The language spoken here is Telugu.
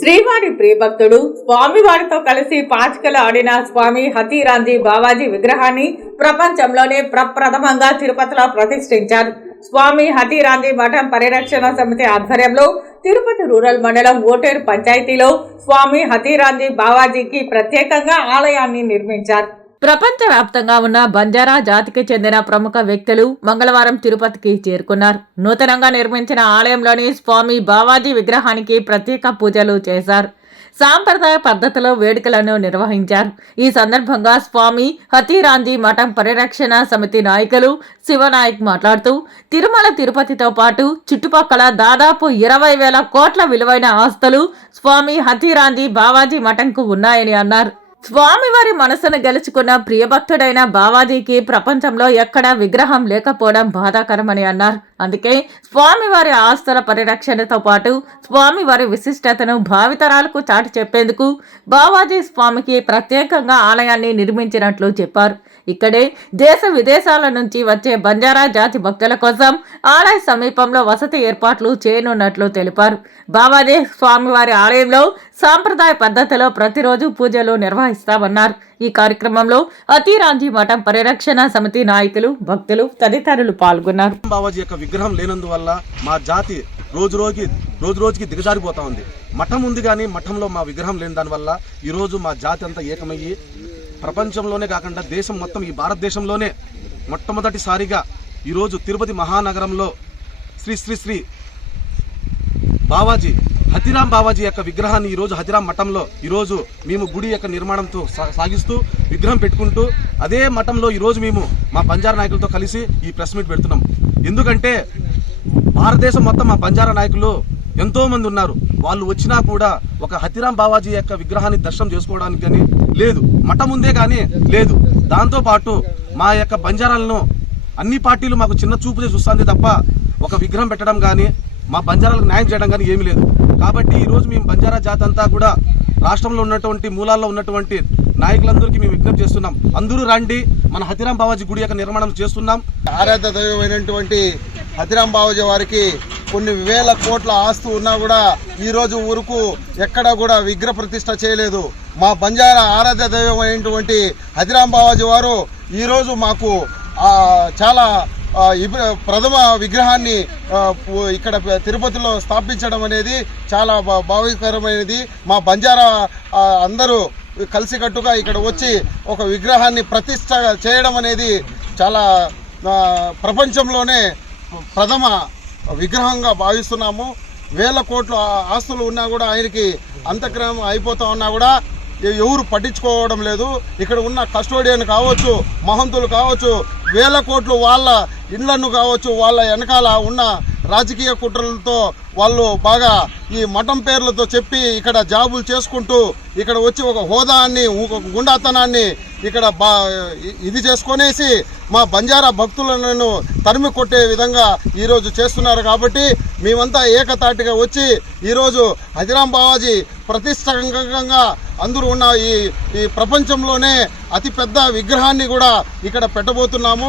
శ్రీవారి ప్రియభక్తుడు స్వామివారితో కలిసి పాచికలు ఆడిన స్వామి హతీరాంజీ బావాజీ విగ్రహాన్ని ప్రపంచంలోనే ప్రప్రథమంగా తిరుపతిలో ప్రతిష్ఠించారు. స్వామి హతీరాంజీ మఠం పరిరక్షణ సమితి ఆధ్వర్యంలో తిరుపతి రూరల్ మండలం ఓటేరు పంచాయతీలో స్వామి హతీరాంజీ బావాజీకి ప్రత్యేకంగా ఆలయాన్ని నిర్మించారు. ప్రపంచవ్యాప్తంగా ఉన్న బంజారా జాతికి చెందిన ప్రముఖ వ్యక్తులు మంగళవారం తిరుపతికి చేరుకున్నారు. నూతనంగా నిర్మించిన ఆలయంలోని స్వామి బావాజీ విగ్రహానికి ప్రత్యేక పూజలు చేశారు. సాంప్రదాయ పద్ధతిలో వేడుకలను నిర్వహించారు. ఈ సందర్భంగా స్వామి హతీరాంజీ మఠం పరిరక్షణ సమితి నాయకులు శివనాయక్ మాట్లాడుతూ తిరుమల తిరుపతితో పాటు చుట్టుపక్కల దాదాపు 20,000 కోట్ల విలువైన ఆస్తులు స్వామి హతీరాంజీ బావాజీ మఠంకు ఉన్నాయని అన్నారు. స్వామివారి మనసును గెలుచుకున్న ప్రియభక్తుడైన బావాజీకి ప్రపంచంలో ఎక్కడా విగ్రహం లేకపోవడం బాధాకరమని అన్నారు. అందుకే స్వామివారి ఆస్తుల పరిరక్షణతో పాటు స్వామివారి విశిష్టతను భావితరాలకు చాటి చెప్పేందుకు బావాజీ స్వామికి ప్రత్యేకంగా ఆలయాన్ని నిర్మించినట్లు చెప్పారు. ఇక్కడే దేశ విదేశాల నుంచి వచ్చే బంజారా జాతి భక్తుల కోసం ఆలయ సమీపంలో వసతి ఏర్పాట్లు చేయనున్నట్లు తెలిపారు. బావాజీ స్వామివారి ఆలయంలో సాంప్రదాయ పద్ధతిలో ప్రతిరోజు పూజలు నిర్వహిస్తామన్నారు. ఈ కార్యక్రమంలో హతీరాంజీ మఠం పరిరక్షణ సమితి నాయకులు, భక్తులు తదితరులు పాల్గొన్నారు. బావాజీ యొక్క విగ్రహం లేనందువల్ల మా జాతి రోజు రోజుకి దిగజారిపోతా ఉంది. మఠం ఉంది కానీ మఠంలో మా విగ్రహం లేని దానివల్ల ఈరోజు మా జాతి అంతా ఏకమయ్యి ప్రపంచంలోనే కాకుండా దేశం మొత్తం, ఈ భారతదేశంలోనే మొట్టమొదటిసారిగా ఈరోజు తిరుపతి మహానగరంలో శ్రీ శ్రీ శ్రీ బావాజీ హతీరాం బావాజీ యొక్క విగ్రహాన్ని ఈరోజు హతీరాం మఠంలో ఈరోజు మేము గుడి యొక్క నిర్మాణంతో సాగిస్తూ విగ్రహం పెట్టుకుంటూ అదే మఠంలో ఈరోజు మేము మా బంజారా నాయకులతో కలిసి ఈ ప్రెస్ మీట్ పెడుతున్నాం. ఎందుకంటే భారతదేశం మొత్తం మా బంజారా నాయకులు ఎంతో మంది ఉన్నారు. వాళ్ళు వచ్చినా కూడా ఒక హతీరాం బావాజీ యొక్క విగ్రహాన్ని దర్శనం చేసుకోవడానికి కానీ లేదు, మఠం ఉందే కానీ లేదు. దాంతోపాటు మా యొక్క బంజారాలను అన్ని పార్టీలు మాకు చిన్న చూపులే చూస్తుంది తప్ప ఒక విగ్రహం పెట్టడం కానీ మా బంజారాలకు న్యాయం చేయడం కానీ ఏమీ లేదు. కాబట్టి ఈరోజు మేము బంజారా జాతి అంతా కూడా రాష్ట్రంలో ఉన్నటువంటి మూలాల్లో ఉన్నటువంటి నాయకులందరికీ మేము విజ్ఞప్తి చేస్తున్నాం. అందరూ రండి, మన హతీరాం బావాజీ గుడి యొక్క నిర్మాణం చేస్తున్నాం. ఆరాధ్య దైవమైనటువంటి హతీరాం బావాజీ వారికి కొన్ని వేల కోట్ల ఆస్తు ఉన్నా కూడా ఈరోజు ఊరుకు ఎక్కడ కూడా విగ్రహ ప్రతిష్ట చేయలేదు. మా బంజారా ఆరాధ్య దైవమైనటువంటి హతీరాం బావాజీ వారు ఈరోజు మాకు చాలా ప్రథమ విగ్రహాన్ని ఇక్కడ తిరుపతిలో స్థాపించడం అనేది చాలా భావికరమైనది. మా బంజారా అందరూ కలిసికట్టుగా ఇక్కడ వచ్చి ఒక విగ్రహాన్ని ప్రతిష్ట చేయడం అనేది చాలా ప్రపంచంలోనే ప్రథమ విగ్రహంగా భావిస్తున్నాము. వేల కోట్ల ఆస్తులు ఉన్నా కూడా ఆయనకి అంతఃక్రమం అయిపోతా ఉన్నా కూడా ఎవరు పట్టించుకోవడం లేదు. ఇక్కడ ఉన్న కస్టోడియన్ కావచ్చు, మహంతులు కావచ్చు, వేల కోట్లు వాళ్ళ ఇళ్లను కావచ్చు, వాళ్ళ వెనకాల ఉన్న రాజకీయ కుట్రలతో వాళ్ళు బాగా ఈ మఠం పేర్లతో చెప్పి ఇక్కడ జాబులు చేసుకుంటూ ఇక్కడ వచ్చి ఒక హోదాన్ని, ఒక గుండాతనాన్ని ఇక్కడ ఇది చేసుకొనేసి మా బంజారా భక్తులను తరిమి కొట్టే విధంగా ఈరోజు చేస్తున్నారు. కాబట్టి మేమంతా ఏకతాటిగా వచ్చి ఈరోజు హతీరాం బావాజీ ప్రతిష్టాత్మకంగా అందరూ ఉన్న ఈ ప్రపంచంలోనే అతిపెద్ద విగ్రహాన్ని కూడా ఇక్కడ పెట్టబోతున్నాము.